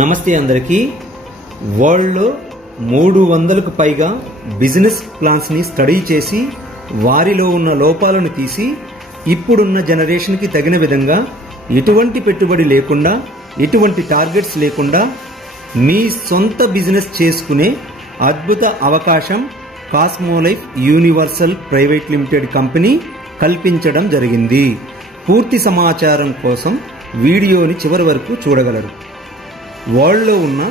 నమస్తే అందరికీ. వరల్డ్లో 300కు పైగా బిజినెస్ ప్లాన్స్ని స్టడీ చేసి వారిలో ఉన్న లోపాలను తీసి ఇప్పుడున్న జనరేషన్కి తగిన విధంగా ఎటువంటి పెట్టుబడి లేకుండా ఎటువంటి టార్గెట్స్ లేకుండా మీ సొంత బిజినెస్ చేసుకునే అద్భుత అవకాశం Cosmolife universal private limited company కల్పించడం జరిగింది. పూర్తి సమాచారం కోసం వీడియోని చివరి వరకు చూడగలరు. వరల్డ్లో ఉన్న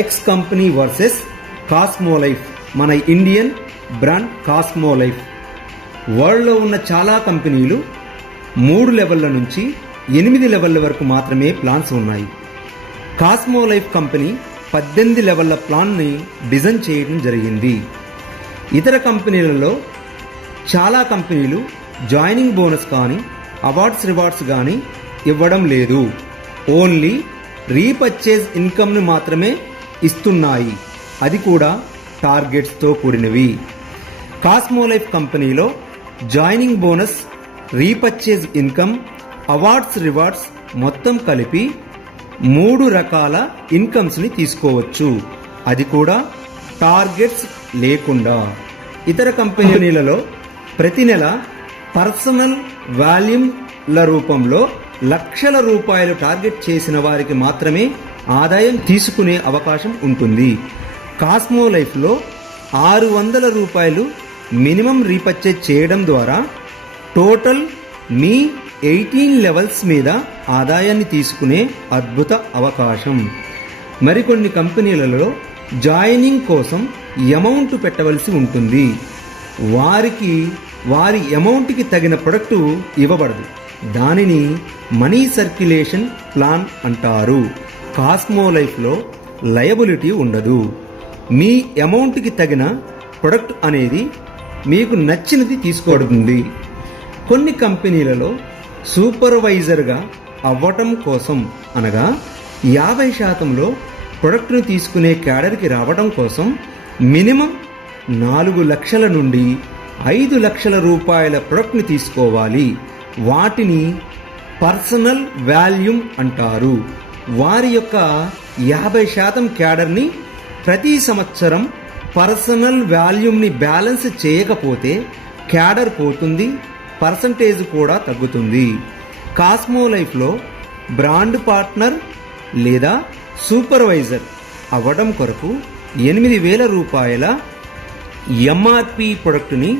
ఎక్స్ కంపెనీ వర్సెస్ కాస్మోలైఫ్, మన ఇండియన్ బ్రాండ్ కాస్మోలైఫ్. వరల్డ్లో ఉన్న చాలా కంపెనీలు 3 లెవెళ్ల నుంచి 8 లెవెళ్ల వరకు మాత్రమే ప్లాన్స్ ఉన్నాయి. కాస్మోలైఫ్ కంపెనీ 18 లెవెళ్ల ప్లాన్ని డిజైన్ చేయడం జరిగింది. ఇతర కంపెనీలలో చాలా కంపెనీలు జాయినింగ్ బోనస్ కానీ అవార్డ్స్ రివార్డ్స్ కానీ ఇవ్వడం లేదు. ఓన్లీ రీపర్చేజ్ ఇన్కమ్ని మాత్రమే ఇస్తున్నాయి, అది కూడా టార్గెట్స్తో కూడినవి. కాస్మోలైఫ్ కంపెనీలో joining bonus, repurchase income, awards rewards మొత్తం కలిపి 3 రకాల ఇన్కమ్స్ని తీసుకోవచ్చు, అది కూడా టార్గెట్స్ లేకుండా. ఇతర కంపెనీలలో ప్రతి నెల పర్సనల్ వాల్యూమ్ల రూపంలో లక్షల రూపాయలు టార్గెట్ చేసిన వారికి మాత్రమే ఆదాయం తీసుకునే అవకాశం ఉంటుంది. కాస్మోలైఫ్లో 600 రూపాయలు మినిమం రీపర్చేజ్ చేయడం ద్వారా టోటల్ మీ 18 లెవెల్స్ మీద ఆదాయాన్ని తీసుకునే అద్భుత అవకాశం. మరికొన్ని కంపెనీలలో జాయినింగ్ కోసం అమౌంట్ పెట్టవలసి ఉంటుంది. వారి అమౌంట్కి తగిన ప్రొడక్టు ఇవ్వబడదు. దానిని మనీ సర్క్యులేషన్ ప్లాన్ అంటారు. కాస్మోలైఫ్లో లయబిలిటీ ఉండదు. మీ అమౌంట్కి తగిన ప్రొడక్ట్ అనేది మీకు నచ్చినది తీసుకోబడుతుంది. కొన్ని కంపెనీలలో సూపర్వైజర్గా అవ్వటం కోసం, అనగా 50% ప్రొడక్ట్ను తీసుకునే క్యాడర్కి రావడం కోసం మినిమం 4 లక్షల నుండి 5 లక్షల రూపాయల ప్రొడక్ట్ని తీసుకోవాలి. వాటిని పర్సనల్ వాల్యూమ్ అంటారు. వారి యొక్క 50% క్యాడర్ని ప్రతి సంవత్సరం పర్సనల్ వాల్యూమ్ని బ్యాలెన్స్ చేయకపోతే క్యాడర్ పోతుంది, పర్సంటేజ్ కూడా తగ్గుతుంది. కాస్మోలైఫ్లో బ్రాండ్ పార్ట్నర్ లేదా సూపర్వైజర్ అవ్వడం కొరకు 8,000 రూపాయల ఎంఆర్పి ప్రొడక్ట్ని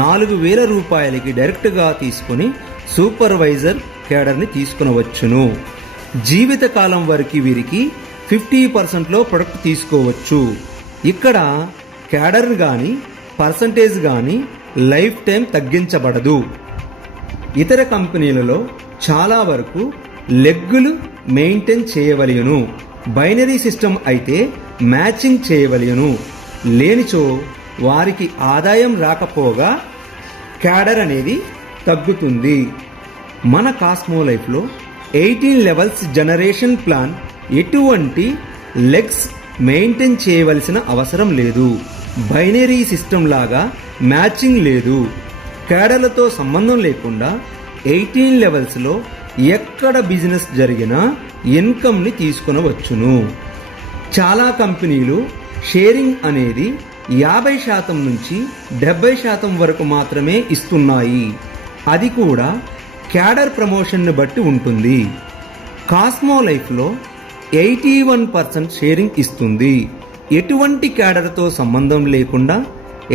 4,000 రూపాయలకి డైరెక్ట్గా తీసుకుని సూపర్వైజర్ క్యాడర్ని తీసుకునవచ్చును. జీవితకాలం వరకు వీరికి 50%లో ప్రొడక్ట్ తీసుకోవచ్చు. ఇక్కడ క్యాడర్ కానీ పర్సంటేజ్ కానీ లైఫ్ టైం తగ్గించబడదు. ఇతర కంపెనీలలో చాలా వరకు లెగ్గులు మెయింటైన్ చేయవలెను. బైనరీ సిస్టమ్ అయితే మ్యాచింగ్ చేయవలెను. లేనిచో వారికి ఆదాయం రాకపోగా క్యాడర్ అనేది తగ్గుతుంది. మన కాస్మోలైఫ్లో 18 లెవెల్స్ జనరేషన్ ప్లాన్ ఎటువంటి లెగ్స్ మెయింటైన్ చేయవలసిన అవసరం లేదు. బైనరీ సిస్టమ్ లాగా మ్యాచింగ్ లేదు. క్యాడర్లతో సంబంధం లేకుండా 18 లెవెల్స్లో ఎక్కడ బిజినెస్ జరిగినా ఇన్కమ్ని తీసుకునవచ్చును. చాలా కంపెనీలు షేరింగ్ అనేది 50% నుంచి 70% వరకు మాత్రమే ఇస్తున్నాయి, అది కూడా క్యాడర్ ప్రమోషన్ను బట్టి ఉంటుంది. కాస్మోలైఫ్లో 81% షేరింగ్ ఇస్తుంది. ఎటువంటి క్యాడర్తో సంబంధం లేకుండా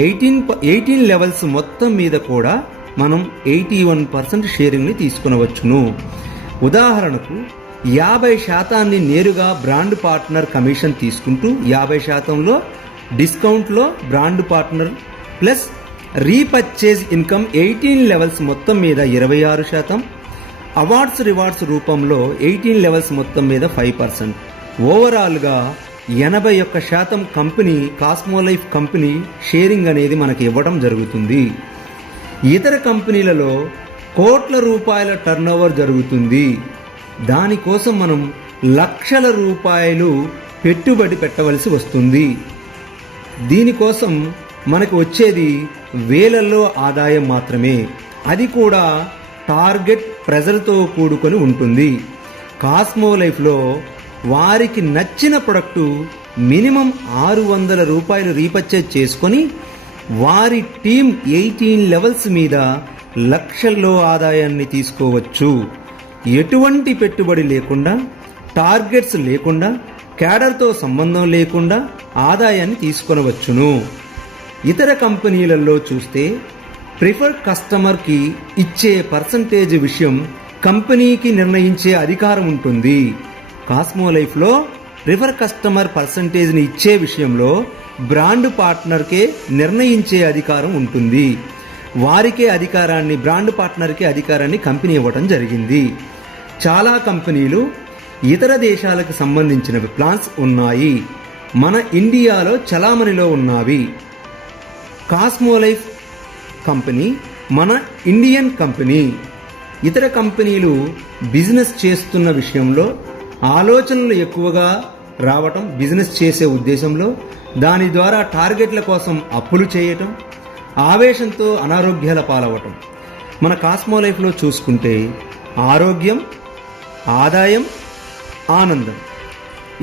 18 లెవెల్స్ మొత్తం మీద కూడా మనం 81% షేరింగ్ని తీసుకునవచ్చును. ఉదాహరణకు 50% నేరుగా బ్రాండ్ పార్ట్నర్ కమిషన్ తీసుకుంటూ 50%లో డిస్కౌంట్లో brand partner plus repurchase income 18 levels మొత్తం మీద 26%, అవార్డ్స్ రివార్డ్స్ రూపంలో 18 లెవెల్స్ మొత్తం మీద 5%, ఓవరాల్గా 81% కంపెనీ కాస్మోలైఫ్ కంపెనీ షేరింగ్ అనేది మనకి ఇవ్వడం జరుగుతుంది. ఇతర కంపెనీలలో కోట్ల రూపాయల టర్నోవర్ జరుగుతుంది. దానికోసం మనం లక్షల రూపాయలు పెట్టుబడి పెట్టవలసి వస్తుంది. దీనికోసం మనకు వచ్చేది వేలల్లో ఆదాయం మాత్రమే, అది కూడా టార్గెట్ ప్రెజర్తో కూడుకొని ఉంటుంది. కాస్మోలైఫ్లో వారికి నచ్చిన ప్రొడక్టు మినిమం ₹600 రీపర్చేజ్ చేసుకొని వారి టీం 18 లెవెల్స్ మీద లక్షల్లో ఆదాయాన్ని తీసుకోవచ్చు. ఎటువంటి పెట్టుబడి లేకుండా, టార్గెట్స్ లేకుండా, క్యాడర్తో సంబంధం లేకుండా ఆదాయాన్ని తీసుకొనవచ్చును. ఇతర కంపెనీలలో చూస్తే ప్రిఫర్ కస్టమర్కి ఇచ్చే పర్సంటేజ్ విషయం కంపెనీకి నిర్ణయించే అధికారం ఉంటుంది. కాస్మో లైఫ్లో ప్రిఫర్ కస్టమర్ పర్సంటేజ్ని ఇచ్చే విషయంలో బ్రాండ్ పార్ట్నర్కే నిర్ణయించే అధికారం ఉంటుంది. వారికే అధికారాన్ని, బ్రాండ్ పార్ట్నర్కే అధికారాన్ని కంపెనీ ఇవ్వడం జరిగింది. చాలా కంపెనీలు ఇతర దేశాలకు సంబంధించిన ప్లాన్స్ ఉన్నాయి. మన ఇండియాలో చలామణిలో ఉన్నవి. కాస్మో లైఫ్ కంపెనీ మన ఇండియన్ కంపెనీ. ఇతర కంపెనీలు బిజినెస్ చేస్తున్న విషయంలో ఆలోచనలు ఎక్కువగా రావటం, బిజినెస్ చేసే ఉద్దేశంలో దాని ద్వారా టార్గెట్ల కోసం అప్పులు చేయటం, ఆవేశంతో అనారోగ్యాల పాలవటం. మన కాస్మో లైఫ్లో చూసుకుంటే ఆరోగ్యం, ఆదాయం, ఆనందం,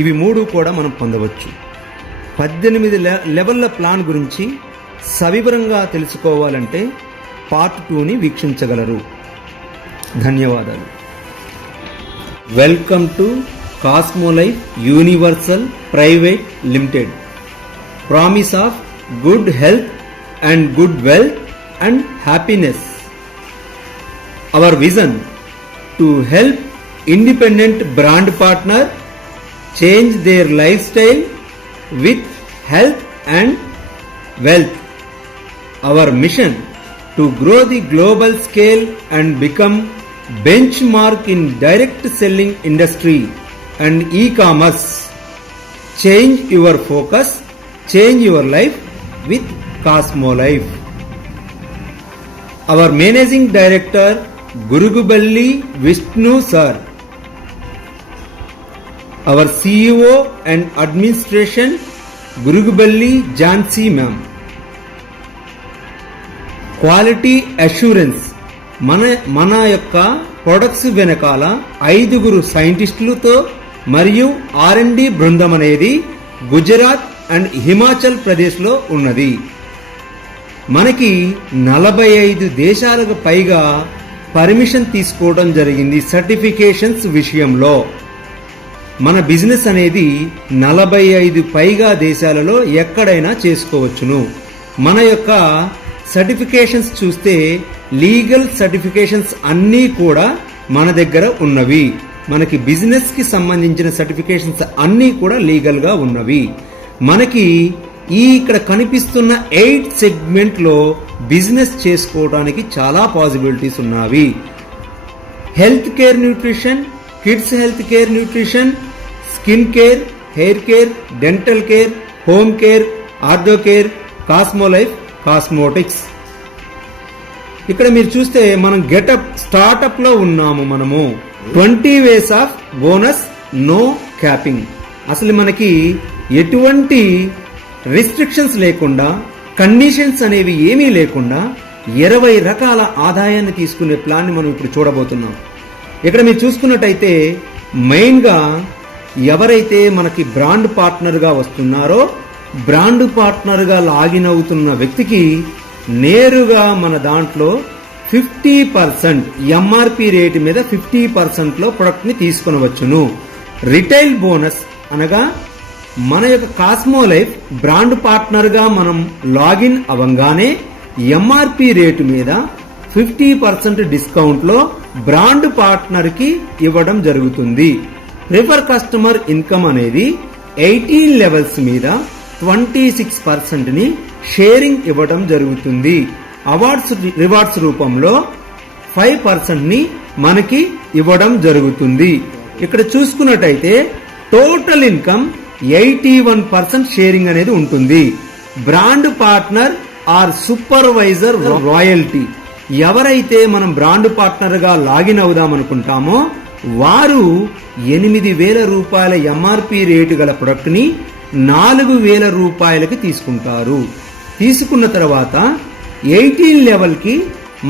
ఇవి 3 కూడా మనం పొందవచ్చు. 18 లెవెల్ల ప్లాన్ గురించి సవివరంగా తెలుసుకోవాలంటే పార్ట్ 2ని వీక్షించగలరు. ధన్యవాదాలు. Welcome to cosmo life universal private limited. Promise of good health and good wealth and happiness. Our vision to help independent brand partner change their lifestyle with health and wealth. Our mission to grow the global scale and become benchmark in direct selling industry and e-commerce. Change your focus, change your life with Cosmo Life. Our Managing Director Guruguballi Vishnu Sir. Our CEO and Administration Guruguballi Jansi Ma'am. Quality Assurance మన యొక్క products వెనకాల 5 సైంటిస్టులతో మరియు R&D బృందం అనేది Gujarat and Himachal ప్రదేశ్లో ఉన్నది. మనకి 45 దేశాలకు పైగా పర్మిషన్ తీసుకోవడం జరిగింది సర్టిఫికేషన్స్ విషయంలో. మన బిజినెస్ అనేది 45 పైగా దేశాలలో ఎక్కడైనా చేసుకోవచ్చును. మన యొక్క సర్టిఫికేషన్స్ చూస్తే లీగల్ సర్టిఫికేషన్స్ అన్నీ కూడా మన దగ్గర ఉన్నవి. మనకి బిజినెస్ కి సంబంధించిన సర్టిఫికేషన్స్ అన్నీ కూడా లీగల్ గా ఉన్నవి. మనకి ఇక్కడ కనిపిస్తున్న 8 సెగ్మెంట్ లో బిజినెస్ చేసుకోవడానికి చాలా పాసిబిలిటీస్ ఉన్నవి. Health care nutrition, kids health care nutrition, skin care, hair care, dental care, home care, ortho care, cosmo life cosmetics. ఇక్కడ మీరు చూస్తే మనం గెటప్ స్టార్టప్ లో ఉన్నాము. మనము 20 ways of bonus, no capping. అసలు మనకి ఎటువంటి రిస్ట్రిక్షన్స్ లేకుండా, కండిషన్స్ అనేవి ఏమీ లేకుండా 20 రకాల ఆదాయాన్ని తీసుకునే ప్లాన్ ని మనం ఇప్పుడు చూడబోతున్నాం. ఇక్కడ మీరు చూసుకున్నట్టయితే మెయిన్ గా ఎవరైతే మనకి బ్రాండ్ పార్ట్నర్ గా వస్తున్నారో, బ్రాండ్ పార్ట్నర్ గా లాగిన్ అవుతున్న వ్యక్తికి నేరుగా మన దాంట్లో 50% ఎంఆర్పి రేటు మీద 50% లో ప్రొడక్ట్ ని తీసుకొనవచ్చును. రిటైల్ బోనస్ అనగా మన యొక్క కాస్మో లైఫ్ బ్రాండ్ పార్ట్నర్ గా మనం లాగిన్ అవ్వగానే ఎంఆర్పి రేటు మీద 50% డిస్కౌంట్ లో బ్రాండ్ పార్ట్నర్ కి ఇవ్వడం జరుగుతుంది. ప్రిఫర్ కస్టమర్ ఇన్కమ్ అనేది 18 లెవెల్స్ మీద 26% ని షేరింగ్ ఇవ్వడం జరుగుతుంది. రివార్డ్స్ రూపంలో 5% ని మనకి ఇవ్వడం జరుగుతుంది. ఇక్కడ చూసుకున్నట్టయితే టోటల్ ఇన్కమ్ 81% షేరింగ్ అనేది ఉంటుంది. Brand partner or supervisor royalty, ఎవరైతే మనం బ్రాండ్ పార్ట్నర్ గా లాగిన్ అవుదాం అనుకుంటామో వారు 8,000 రూపాయల ఎంఆర్పి రేటు గల ప్రొడక్ట్ ని 4,000 రూపాయలకి తీసుకుంటారు. తీసుకున్న తర్వాత 18 లెవెల్ కి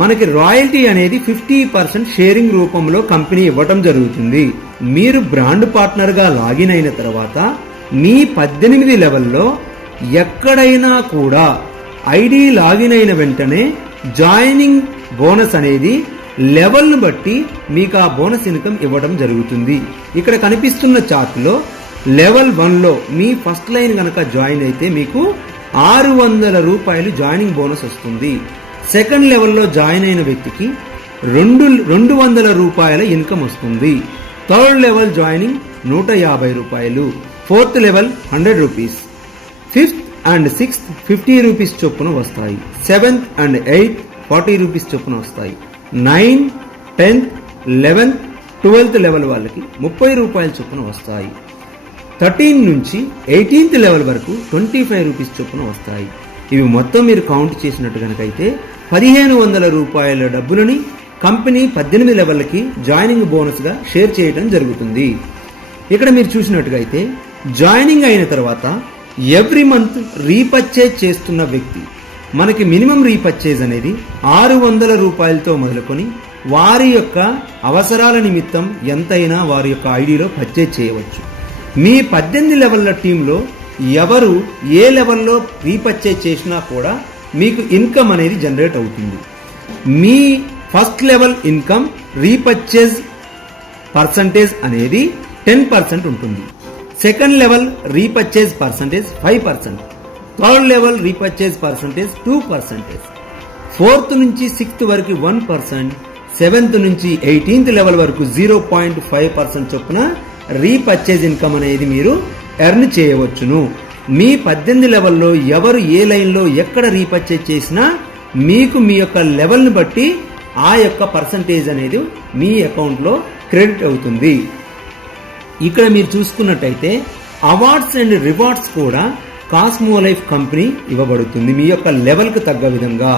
మనకి రాయల్టీ అనేది 50% షేరింగ్ రూపంలో కంపెనీ ఇవ్వటం జరుగుతుంది. మీరు బ్రాండ్ పార్ట్నర్గా లాగిన్ అయిన తర్వాత మీ 18 లెవెల్లో ఎక్కడైనా కూడా ఐడి లాగిన్ అయిన వెంటనే జాయినింగ్ బోనస్ అనేది లెవెల్ను బట్టి మీకు ఆ బోనస్ ఇన్కమ్ ఇవ్వడం జరుగుతుంది. ఇక్కడ కనిపిస్తున్న చార్ట్లో లెవెల్ 1లో మీ ఫస్ట్ లైన్ కనుక జాయిన్ అయితే మీకు 600 రూపాయలు జాయినింగ్ బోనస్ వస్తుంది. సెకండ్ లెవెల్లో జాయిన్ అయిన వ్యక్తికి 200 రూపాయల ఇన్కమ్ వస్తుంది. థర్డ్ లెవెల్ జాయినింగ్ 150 రూపాయలు, fourth level 100 rupees, fifth and sixth 50 rupees చొప్పున వస్తాయి. సెవెంత్ అండ్ ఎయిత్ 40 రూపీస్ చొప్పున వస్తాయి. 9, 10th, 11th, 12th లెవెల్ వాళ్ళకి 30 రూపాయల చొప్పున వస్తాయి. 13 నుంచి 18th లెవెల్ వరకు 25 రూపీస్ చొప్పున వస్తాయి. ఇవి మొత్తం మీరు కౌంట్ చేసినట్టు కనుకైతే 1500 రూపాయల డబ్బులని కంపెనీ 18 లెవెల్కి జాయినింగ్ బోనస్గా షేర్ చేయడం జరుగుతుంది. ఇక్కడ మీరు చూసినట్టుగా అయితే జాయినింగ్ అయిన తర్వాత ఎవ్రీ మంత్ రీపర్చేజ్ చేస్తున్న వ్యక్తి మనకి మినిమం రీపర్చేజ్ అనేది 600 రూపాయలతో మొదలుకొని వారి యొక్క అవసరాల నిమిత్తం ఎంతైనా వారి యొక్క ఐడిలో పర్చేజ్ చేయవచ్చు. మీ 18 లెవెల్ల టీంలో ఎవరు ఏ లెవెల్లో రీపర్చేజ్ చేసినా కూడా మీకు ఇన్కమ్ అనేది జనరేట్ అవుతుంది. మీ first level income repurchase percentage అనేది 10% ఉంటుంది. Second level repurchase percentage 5%, third level repurchase percentage 2%, fourth నుంచి 6th వరకు 1%, 7th నుంచి 18th లెవెల్ వరకు 0.5% చొప్పున రీపర్చేజ్ ఇన్కమ్ అనేది మీరు ఎర్న్ చేయవచ్చును. మీ 18 లెవెల్లో ఎవరు ఏ లైన్లో ఎక్కడ రీపర్చేజ్ చేసినా మీకు మీ యొక్క లెవెల్ని బట్టి ఆ యొక్క పర్సంటేజ్ అనేది మీ అకౌంట్లో క్రెడిట్ అవుతుంది. ఇక్కడ మీరు చూసుకున్నట్టయితే అవార్డ్స్ అండ్ రివార్డ్స్ కూడా కాస్మో లైఫ్ కంపెనీ ఇవ్వబడుతుంది. మీ యొక్క లెవెల్కి తగ్గ విధంగా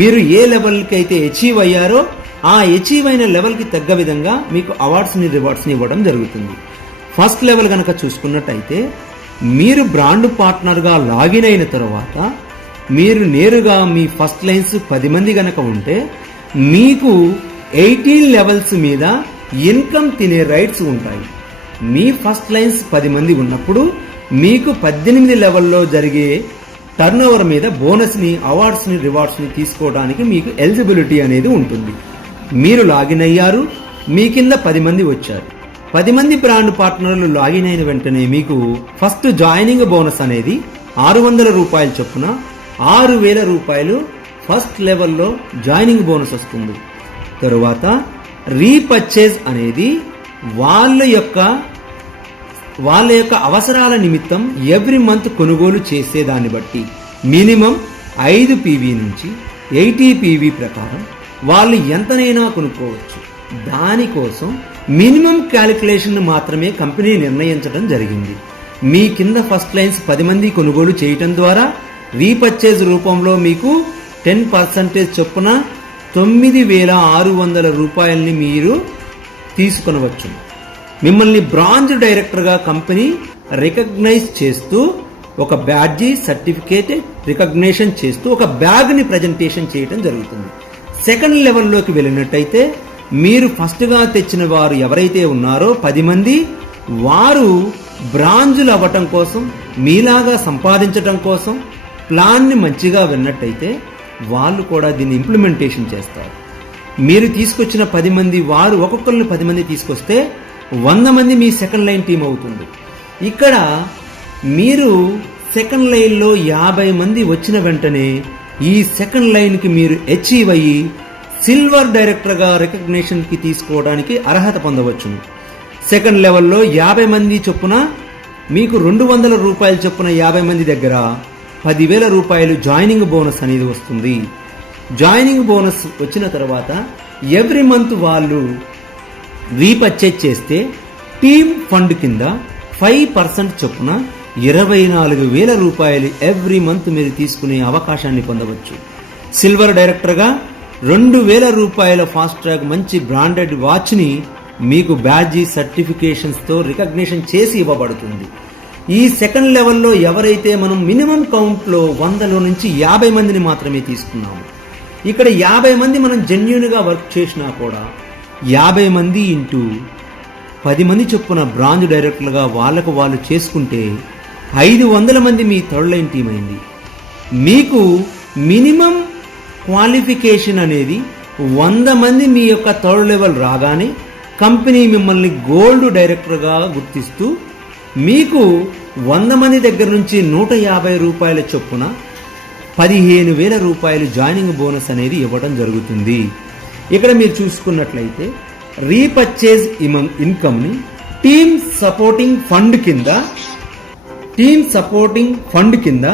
మీరు ఏ లెవెల్కి అయితే అచీవ్ అయ్యారో ఆ అచీవ్ అయిన లెవెల్కి తగ్గ విధంగా మీకు అవార్డ్స్ని రివార్డ్స్ని ఇవ్వడం జరుగుతుంది. ఫస్ట్ లెవెల్ కనుక చూసుకున్నట్టయితే మీరు బ్రాండ్ పార్ట్నర్గా లాగిన్ అయిన తర్వాత మీరు నేరుగా మీ ఫస్ట్ లైన్స్ 10 మంది కనుక ఉంటే మీకు 18 లెవెల్స్ మీద ఇన్కమ్ తినే రైట్స్ ఉంటాయి. మీ ఫస్ట్ లైన్స్ 10 మంది ఉన్నప్పుడు మీకు 18 లెవెల్లో జరిగే టర్న్ ఓవర్ మీద బోనస్ని, అవార్డ్స్ని, రివార్డ్స్ని తీసుకోవడానికి మీకు ఎలిజిబిలిటీ అనేది ఉంటుంది. మీరు లాగిన్ అయ్యారు, మీ కింద 10 మంది వచ్చారు. 10 మంది బ్రాండ్ పార్ట్నర్లు లాగిన్ అయిన వెంటనే మీకు ఫస్ట్ జాయినింగ్ బోనస్ అనేది 600 రూపాయల చొప్పున 6000 రూపాయలు ఫస్ట్ లెవెల్లో జాయినింగ్ బోనస్ వస్తుంది. తరువాత రీపర్చేజ్ అనేది వాళ్ళ యొక్క అవసరాల నిమిత్తం ఎవ్రీ మంత్ కొనుగోలు చేసేదాన్ని బట్టి మినిమం 5 PV నుంచి 80 PV ప్రకారం వాళ్ళు ఎంతనైనా కొనుక్కోవచ్చు. దానికోసం మినిమం క్యాలిక్యులేషన్ మాత్రమే కంపెనీ నిర్ణయించడం జరిగింది. మీ కింద ఫస్ట్ లైన్స్ 10 మంది కొనుగోలు చేయటం ద్వారా రీపర్చేజ్ రూపంలో మీకు 10% చొప్పున 9600 రూపాయలని మీరు తీసుకొనవచ్చు. మిమ్మల్ని బ్రాంచ్ డైరెక్టర్గా కంపెనీ రికగ్నైజ్ చేస్తూ ఒక బ్యాడ్జీ, సర్టిఫికేట్ రికగ్నేషన్ చేస్తూ ఒక బ్యాగ్ని ప్రజెంటేషన్ చేయడం జరుగుతుంది. సెకండ్ లెవెల్లోకి వెళ్ళినట్టయితే మీరు ఫస్ట్గా తెచ్చిన వారు ఎవరైతే ఉన్నారో 10 మంది వారు బ్రాంచులు అవ్వటం కోసం, మీలాగా సంపాదించటం కోసం ప్లాన్ని మంచిగా విన్నట్టయితే వాళ్ళు కూడా దీన్ని ఇంప్లిమెంటేషన్ చేస్తారు. మీరు తీసుకొచ్చిన 10 మంది వారు ఒక్కొక్కరిని 10 మంది తీసుకొస్తే 100 మంది మీ సెకండ్ లైన్ టీం అవుతుంది. ఇక్కడ మీరు సెకండ్ లైన్లో 50 మంది వచ్చిన వెంటనే ఈ సెకండ్ లైన్కి మీరు అచీవ్ అయ్యి సిల్వర్ డైరెక్టర్గా రికగ్నేషన్కి తీసుకోవడానికి అర్హత పొందవచ్చును. సెకండ్ లెవెల్లో 50 మంది చొప్పున మీకు 200 రూపాయల చొప్పున 50 మంది దగ్గర 10,000 రూపాయలు జాయినింగ్ బోనస్ అనేది వస్తుంది. జాయినింగ్ బోనస్ వచ్చిన తర్వాత ఎవ్రీ మంత్ వాళ్ళు రీపర్చేజ్ చేస్తే టీమ్ ఫండ్ కింద 5% చొప్పున 24,000 రూపాయలు ఎవ్రీ మంత్ మీరు తీసుకునే అవకాశాన్ని పొందవచ్చు. సిల్వర్ డైరెక్టర్గా 2,000 రూపాయల ఫాస్ట్ ట్రాక్ మంచి బ్రాండెడ్ వాచ్ని మీకు బ్యాడ్జీ, సర్టిఫికేషన్స్తో రికగ్నిషన్ చేసి ఇవ్వబడుతుంది. ఈ సెకండ్ లెవెల్లో ఎవరైతే మనం మినిమం కౌంట్లో 100లో నుంచి 50 మందిని మాత్రమే తీసుకున్నాము. ఇక్కడ 50 మంది మనం జెన్యూన్గా వర్క్ చేసినా కూడా 50 మంది ఇంటూ 10 మంది చొప్పున బ్రాంచ్ డైరెక్టర్లుగా వాళ్ళకు వాళ్ళు చేసుకుంటే 500 మంది మీ థర్డ్ లైన్ టీం అయింది. మీకు మినిమం క్వాలిఫికేషన్ అనేది 100 మంది మీ యొక్క థర్డ్ లెవెల్ రాగానే కంపెనీ మిమ్మల్ని గోల్డ్ డైరెక్టర్గా గుర్తిస్తూ మీకు 100 మంది దగ్గర నుంచి 150 రూపాయల చొప్పున 15,000 రూపాయలు జాయినింగ్ బోనస్ అనేది ఇవ్వడం జరుగుతుంది. ఇక్కడ మీరు చూసుకున్నట్లయితే రీపర్చేజ్ ఇన్కమ్ని టీమ్ సపోర్టింగ్ ఫండ్ కింద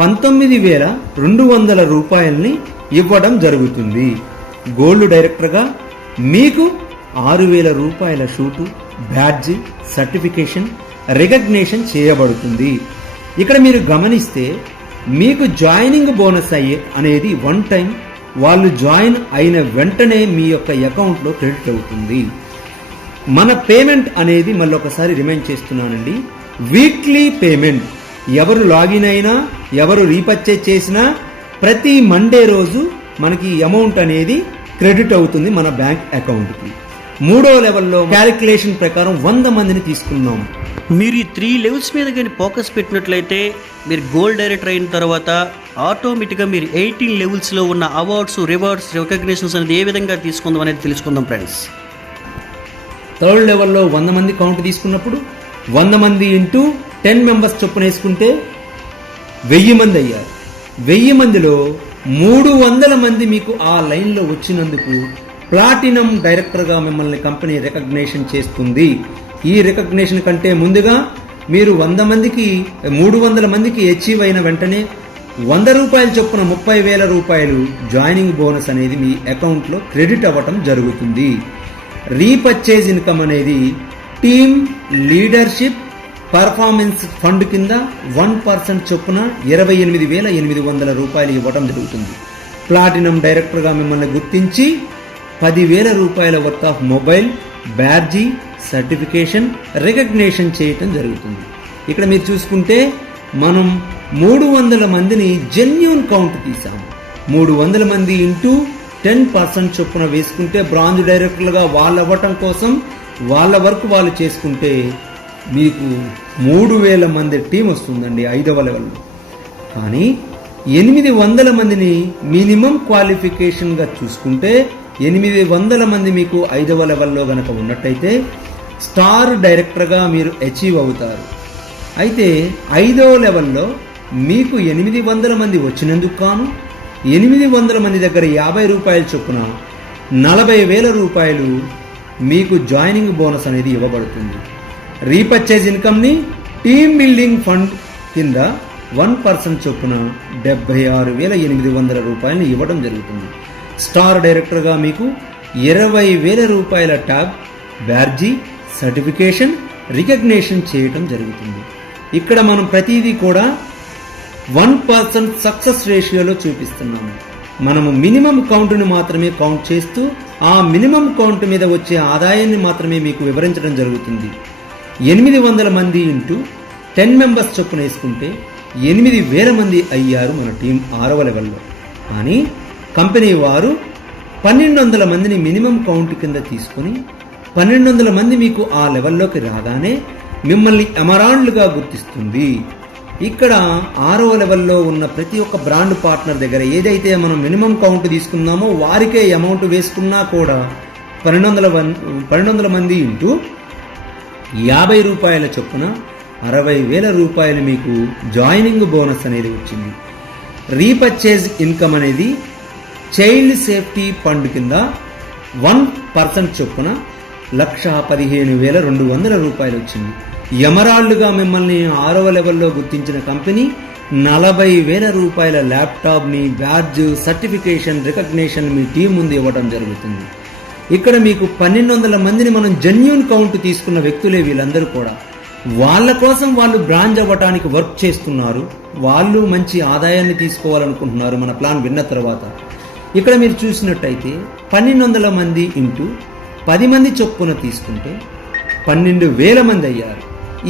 19,200 రూపాయలని ఇవ్వడం జరుగుతుంది. గోల్డ్ డైరెక్టర్గా మీకు 6,000 రూపాయల షూటు, బ్యాడ్జ్, సర్టిఫికేషన్, రికగ్నేషన్ చేయబడుతుంది. ఇక్కడ మీరు గమనిస్తే మీకు జాయినింగ్ బోనస్ అనేది 1 టైం వాళ్ళు జాయిన్ అయిన వెంటనే మీ యొక్క అకౌంట్లో క్రెడిట్ అవుతుంది. మన పేమెంట్ అనేది మళ్ళీ ఒకసారి రిమైండ్ చేస్తున్నానండి, వీక్లీ పేమెంట్. ఎవరు లాగిన్ అయినా ఎవరు రీపర్చేజ్ చేసినా ప్రతి మండే రోజు మనకి అమౌంట్ అనేది క్రెడిట్ అవుతుంది మన బ్యాంక్ అకౌంట్కి. 3వ లెవెల్లో క్యాలిక్యులేషన్ ప్రకారం 100 మందిని తీసుకున్నాం. మీరు ఈ 3 లెవెల్స్ మీద కానీ ఫోకస్ పెట్టినట్లయితే మీరు గోల్డ్ డైరెక్టర్ అయిన తర్వాత ఆటోమేటిక్గా మీరు 18 లెవెల్స్లో ఉన్న అవార్డ్స్, రివార్డ్స్, రికగ్నేషన్స్ అనేది ఏ విధంగా తీసుకుందాం అనేది తెలుసుకుందాం ఫ్రెండ్స్. థర్డ్ లెవెల్లో 100 మంది కౌంట్ తీసుకున్నప్పుడు 100 మంది ఇంటూ 10 మెంబర్స్ చొప్పున వేసుకుంటే 1000 మంది అయ్యారు. 1000 మందిలో 300 మంది మీకు ఆ లైన్లో వచ్చినందుకు ప్లాటినం డైరెక్టర్గా మిమ్మల్ని కంపెనీ రికగ్నేషన్ చేస్తుంది. ఈ రికగ్నేషన్ కంటే ముందుగా మీరు 300 మందికి అచీవ్ అయిన వెంటనే 100 రూపాయల చొప్పున 30,000 రూపాయలు జాయినింగ్ బోనస్ అనేది మీ అకౌంట్లో క్రెడిట్ అవ్వటం జరుగుతుంది. రీపర్చేజ్ ఇన్కమ్ అనేది టీమ్ లీడర్షిప్ పర్ఫార్మెన్స్ ఫండ్ కింద 1% చొప్పున 28,800 రూపాయలు ఇవ్వటం జరుగుతుంది. ప్లాటినం డైరెక్టర్గా మిమ్మల్ని గుర్తించి 10,000 రూపాయల worth of mobile, బ్యాడ్జీ, certification, recognition చేయటం జరుగుతుంది. ఇక్కడ మీరు చూసుకుంటే మనం 300 మందిని జెన్యూన్ కౌంట్ తీసాము. 300 మంది ఇంటూ 10% చొప్పున వేసుకుంటే బ్రాంజ్ డైరెక్టర్లుగా వాళ్ళు అవ్వటం కోసం వాళ్ళ వర్క్ వాళ్ళు చేసుకుంటే మీకు 3,000 మంది టీం వస్తుందండి 5వ లెవెల్లో. కానీ 800 మందిని మినిమం క్వాలిఫికేషన్గా చూసుకుంటే 800 మంది మీకు 5వ లెవెల్లో గనక ఉన్నట్టయితే స్టార్ డైరెక్టర్గా మీరు అచీవ్ అవుతారు. అయితే 5వ లెవెల్లో మీకు 800 మంది వచ్చినందుకు కాను 800 మంది దగ్గర 50 రూపాయల చొప్పున 40,000 రూపాయలు మీకు జాయినింగ్ బోనస్ అనేది ఇవ్వబడుతుంది. రీపర్చేజ్ ఇన్కమ్ని టీమ్ బిల్డింగ్ ఫండ్ కింద 1% చొప్పున 76,800 రూపాయలు ఇవ్వడం జరుగుతుంది. స్టార్ డైరెక్టర్గా మీకు 20,000 రూపాయల ట్యాబ్, బ్యాడ్జీ, సర్టిఫికేషన్, రికగ్నేషన్ చేయటం జరుగుతుంది. ఇక్కడ మనం ప్రతిదీ కూడా 1% సక్సెస్ రేషియోలో చూపిస్తున్నాము. మనము మినిమం కౌంట్ను మాత్రమే కౌంట్ చేస్తూ ఆ మినిమం కౌంట్ మీద వచ్చే ఆదాయాన్ని మాత్రమే మీకు వివరించడం జరుగుతుంది. 800 మంది ఇంటూ 10 మెంబర్స్ చొప్పున వేసుకుంటే 8,000 మంది అయ్యారు మన టీం 6వ లెవెల్లో. కానీ కంపెనీ వారు 1,200 మందిని మినిమం కౌంట్ కింద తీసుకుని 1,200 మంది మీకు ఆ లెవెల్లోకి రాగానే మిమ్మల్ని ఎమరాల్డ్గా గుర్తిస్తుంది. ఇక్కడ 6వ లెవెల్లో ఉన్న ప్రతి ఒక్క బ్రాండ్ పార్ట్నర్ దగ్గర ఏదైతే మనం మినిమం కౌంట్ తీసుకున్నామో వారికే అమౌంట్ వేసుకున్నా కూడా 1,200 మంది ఇంటూ 50 రూపాయల చొప్పున 60,000 రూపాయలు మీకు జాయినింగ్ బోనస్ అనేది వచ్చింది. రీపర్చేజ్ ఇన్కమ్ అనేది చైల్డ్ సేఫ్టీ ఫండ్ కింద 1% చొప్పున 1,15,200 రూపాయలు వచ్చింది. ఎమరాల్డ్గా మిమ్మల్ని 6వ లెవెల్లో గుర్తించిన కంపెనీ 40,000 రూపాయల ల్యాప్టాప్ని, బ్యాడ్జ్, సర్టిఫికేషన్, రికగ్నేషన్ మీ టీం ముందు ఇవ్వడం జరుగుతుంది. ఇక్కడ మీకు 1,200 మందిని మనం జెన్యూన్ కౌంట్ తీసుకున్న వ్యక్తులే వీళ్ళందరూ కూడా. వాళ్ళ కోసం వాళ్ళు బ్రాంచ్ అవ్వటానికి వర్క్ చేస్తున్నారు. వాళ్ళు మంచి ఆదాయాన్ని తీసుకోవాలనుకుంటున్నారు మన ప్లాన్ విన్న తర్వాత. ఇక్కడ మీరు చూసినట్టయితే 1,200 మంది ఇంటూ 10 మంది చొప్పున తీసుకుంటే 12,000 మంది అయ్యారు.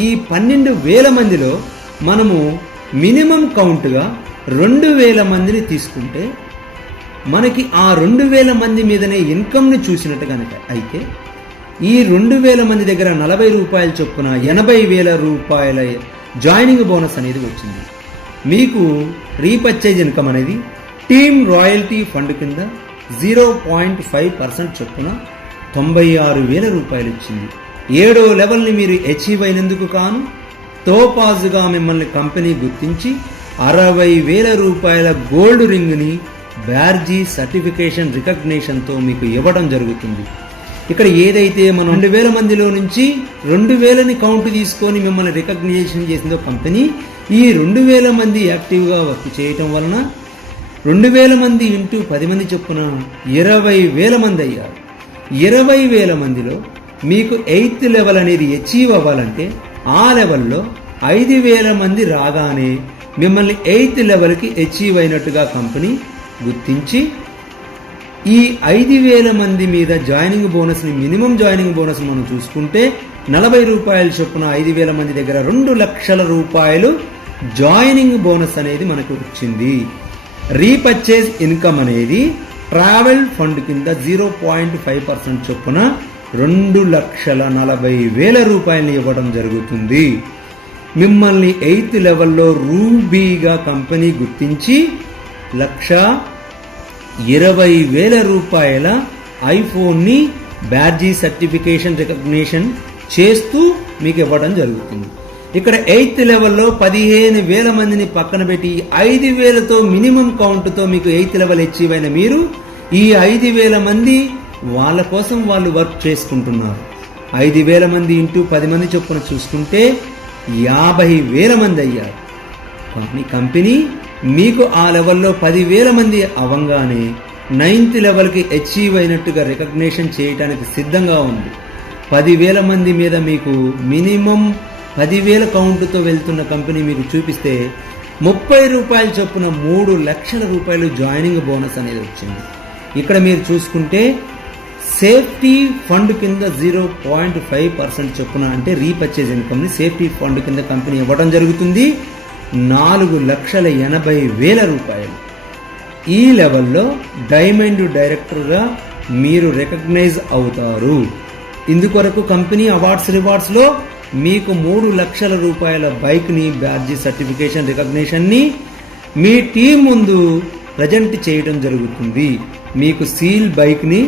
ఈ 12,000 మందిలో మనము మినిమం కౌంట్గా 2,000 మందిని తీసుకుంటే మనకి ఆ 2,000 మంది మీదనే ఇన్కమ్ని చూసినట్టు కనుక అయితే ఈ 2,000 మంది దగ్గర 40 రూపాయల చొప్పున 80,000 రూపాయల జాయినింగ్ బోనస్ అనేది వచ్చింది. మీకు రీపర్చేజ్ ఇన్కమ్ అనేది టీమ్ రాయల్టీ ఫండ్ కింద 0.5% చొప్పున 96,000 రూపాయలు ఇచ్చింది. 7వ లెవెల్ని మీరు అచీవ్ అయినందుకు కాను తోపాజుగా మిమ్మల్ని కంపెనీ గుర్తించి 60,000 రూపాయల గోల్డ్ రింగ్ని బ్యాడ్జీ సర్టిఫికేషన్ రికగ్నిషన్తో మీకు ఇవ్వడం జరుగుతుంది. ఇక్కడ ఏదైతే మనం 2,000 మందిలో నుంచి 2,000ని కౌంట్ తీసుకొని మిమ్మల్ని రికగ్నిషన్ చేసిందో కంపెనీ, ఈ 2,000 మంది యాక్టివ్గా వర్క్ చేయటం వలన 2,000 మంది ఇంటూ 10 మంది చొప్పున 20,000 మంది అయ్యారు. 20,000 మందిలో మీకు 8th లెవెల్ అనేది అచీవ్ అవ్వాలంటే ఆ లెవెల్లో 5,000 మంది రాగానే మిమ్మల్ని 8th లెవెల్కి అచీవ్ అయినట్టుగా కంపెనీ గుర్తించి ఈ 5,000 మంది మీద జాయినింగ్ బోనస్ని, మినిమం జాయినింగ్ బోనస్ మనం చూసుకుంటే 40 రూపాయల చొప్పున 5,000 మంది దగ్గర 2 లక్షల రూపాయలు జాయినింగ్ బోనస్ అనేది మనకు వచ్చింది. రీపర్చేజ్ ఇన్కమ్ అనేది ట్రావెల్ ఫండ్ కింద 0.5% చొప్పున 2,40,000 రూపాయలు ఇవ్వడం జరుగుతుంది. మిమ్మల్ని 8th లెవెల్లో రూబీగా కంపెనీ గుర్తించి 1,20,000 రూపాయల ఐఫోన్ని బ్యాడ్జీ సర్టిఫికేషన్ రికగ్నిషన్ చేస్తూ మీకు ఇవ్వడం జరుగుతుంది. ఇక్కడ 8th లెవెల్లో 15,000 మందిని పక్కన పెట్టి 5,000తో మినిమం కౌంట్తో మీకు 8th లెవెల్ అచీవ్ అయిన మీరు ఈ 5,000 మంది వాళ్ళ కోసం వాళ్ళు వర్క్ చేసుకుంటున్నారు. 5,000 మంది ఇంటూ 10 మంది చొప్పున చూసుకుంటే 50,000 మంది అయ్యారు. కానీ కంపెనీ మీకు ఆ లెవెల్లో 10,000 మంది అవ్వంగానే 9th లెవెల్కి అచీవ్ అయినట్టుగా రికగ్నిషన్ చేయడానికి సిద్ధంగా ఉంది. 10,000 మంది మీద మీకు మినిమం 10,000 కౌంట్తో వెళ్తున్న కంపెనీ మీకు చూపిస్తే 30 రూపాయల చొప్పున 3 లక్షల రూపాయలు జాయినింగ్ బోనస్ అనేది వచ్చింది. ఇక్కడ మీరు చూసుకుంటే సేఫ్టీ ఫండ్ కింద 0.5% చొప్పున అంటే రీపర్చేజ్ ఇన్కమ్ని సేఫ్టీ ఫండ్ కింద కంపెనీ ఇవ్వడం జరుగుతుంది. 4,80,000 రూపాయలు. ఈ లెవెల్లో డైమండ్ డైరెక్టర్గా మీరు రికగ్నైజ్ అవుతారు. ఇందుకొరకు కంపెనీ అవార్డ్స్ రివార్డ్స్లో మీకు 3 లక్షల రూపాయల బైక్ని బ్యాడ్జీ సర్టిఫికేషన్ రికగ్నిషన్ని మీ టీం ముందు ప్రజెంట్ చేయడం జరుగుతుంది. మీకు సీల్ బైక్ని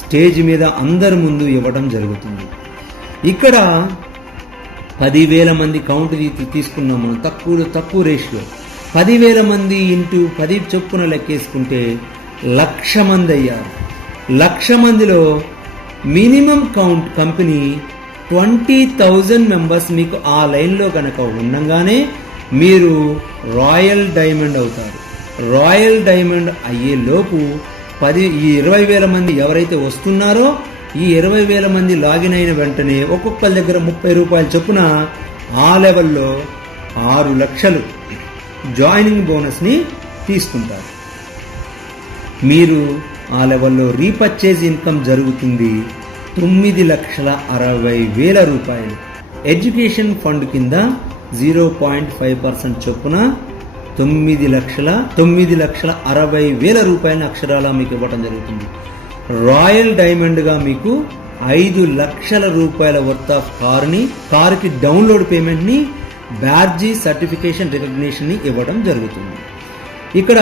స్టేజ్ మీద అందరి ముందు ఇవ్వడం జరుగుతుంది. ఇక్కడ 10,000 మంది కౌంట్ తీసుకున్నాం మనం, తక్కువ రేషియో. 10,000 మంది ఇంటూ 10 చొప్పున లెక్కేసుకుంటే 1,00,000 మంది అయ్యారు. 1,00,000 మందిలో మినిమం కౌంట్ కంపెనీ 20,000 మెంబర్స్ మీకు ఆ లైన్లో కనుక ఉండగానే మీరు రాయల్ డైమండ్ అవుతారు. రాయల్ డైమండ్ అయ్యే లోపు ఈ 20,000 మంది ఎవరైతే వస్తున్నారో ఈ 20,000 మంది లాగిన్ అయిన వెంటనే ఒక్కొక్కరి దగ్గర 30 రూపాయల చొప్పున ఆ లెవెల్లో 6 లక్షలు జాయినింగ్ బోనస్ని తీసుకుంటారు. మీరు ఆ లెవెల్లో రీపర్చేజ్ ఇన్కమ్ జరుగుతుంది 9,60,000 రూపాయలు. ఎడ్యుకేషన్ ఫండ్ కింద 0.5% చొప్పున 9,60,000 రూపాయల అక్షరాల మీకు ఇవ్వడం జరుగుతుంది. రాయల్ డైమండ్గా మీకు 5 లక్షల రూపాయల వర్త్ ఆఫ్ కారుకి డౌన్లోడ్ పేమెంట్ని బ్యాడ్జీ సర్టిఫికేషన్ రికగ్నిషన్ని ఇవ్వడం జరుగుతుంది. ఇక్కడ